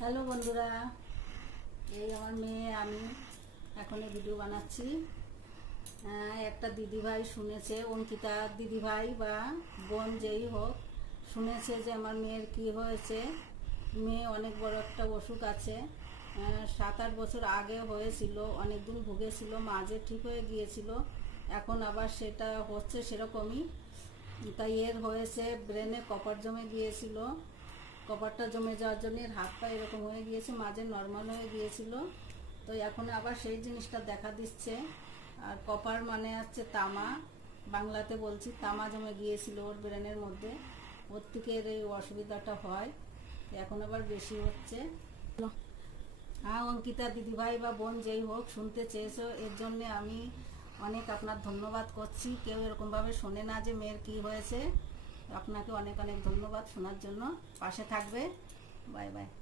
Hello বন্ধুরা, এই আমার মেয়ে আমি এখন ভিডিও বানাচ্ছি। একটা দিদিভাই শুনেছে, অঙ্কিতা দিদিভাই বা বোন যেই হোক, শুনেছে যে আমার মেয়ের কি হয়েছে। মেয়ে অনেক বড় একটা অসুখ আছে, 7-8 বছর আগে হয়েছিল, অনেক দিন ভুগেছিল, মাঝে ঠিক হয়ে গিয়েছিল, এখন আবার সেটা হচ্ছে সেরকমই। তাই এর হয়েছে ব্রেনে কপার জমে গিয়েছিল, কপারটা জমে যাওয়ার জন্য এর হাত পা এরকম হয়ে গিয়েছে, মাঝে নর্মাল হয়ে গিয়েছিল। তো এখন আবার সেই জিনিসটা দেখা দিচ্ছে। আর কপার মানে হচ্ছে তামা, বাংলাতে বলছি, তামা জমে গিয়েছিল ওর ব্রেনের মধ্যে, ওর থেকে এর এই অসুবিধাটা হয়, এখন আবার বেশি হচ্ছে। হ্যাঁ অঙ্কিতা দিদিভাই বা বোন যেই হোক, শুনতে চেয়েছো, এর জন্য আমি অনেক আপনার ধন্যবাদ করছি। কেউ এরকমভাবে শোনে না যে মেয়ের কী হয়েছে। আপনাকে অনেক অনেক ধন্যবাদ শোনার জন্য। পাশে থাকবে। Bye bye.